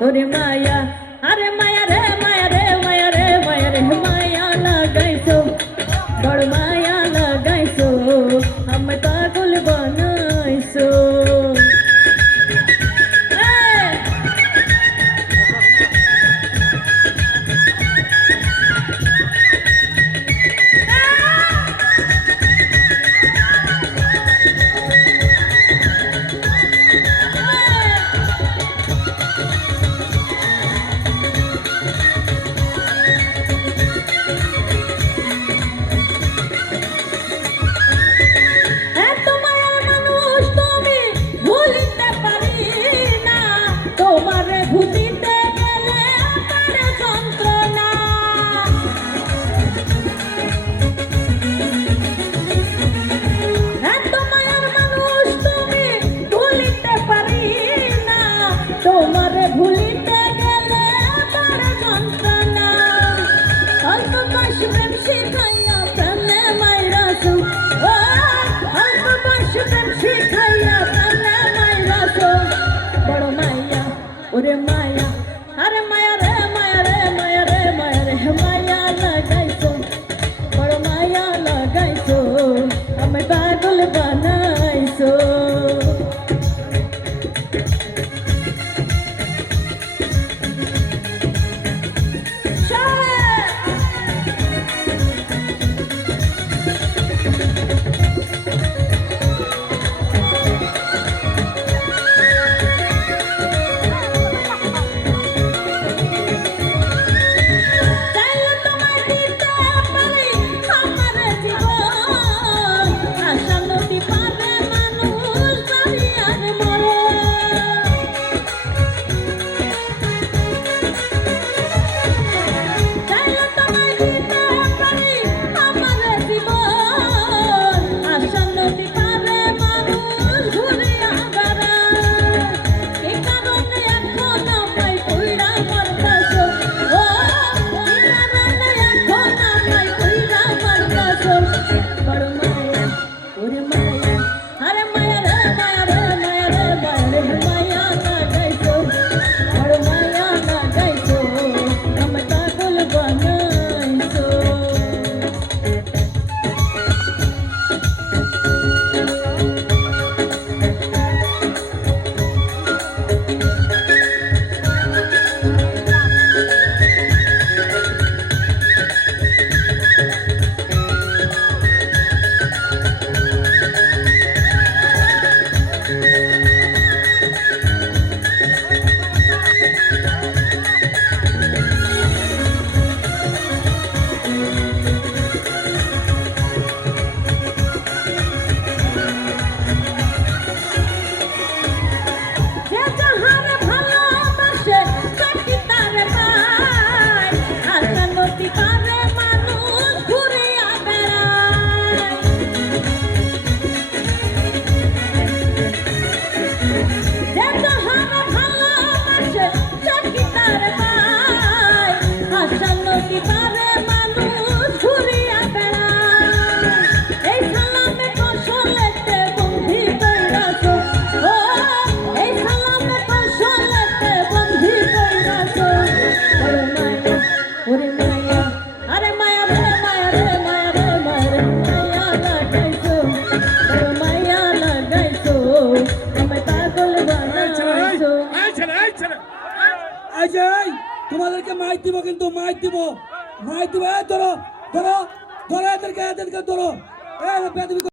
ওরে মায়া আরে মায়া রে মায়া রে মায়া রে মায়া রে মায়া লাগাইছো বড় মায়া লাগাইছো আমি পাগল বানাইছো তোমারে ভুলিতে গেলে বড় যন্ত্রণা অল্প বয়স প্রেম শিখাইয়া প্রেমে মাইরাছো অল্প বয়স প্রেম শিখাইয়া প্রেমে মাইরাছো বড় মাইয়া ওরে মায়া আরে মায়া রে মায়া রে মায়া রে মায়া রে মায়া লাগাইছো বড় মায়া লাগাইছো আমি পাগল বানাইছো তোমাদেরকে মাইক দিব কিন্তু মাইক দিব ধরো ধরো ধরো এদেরকে ধরো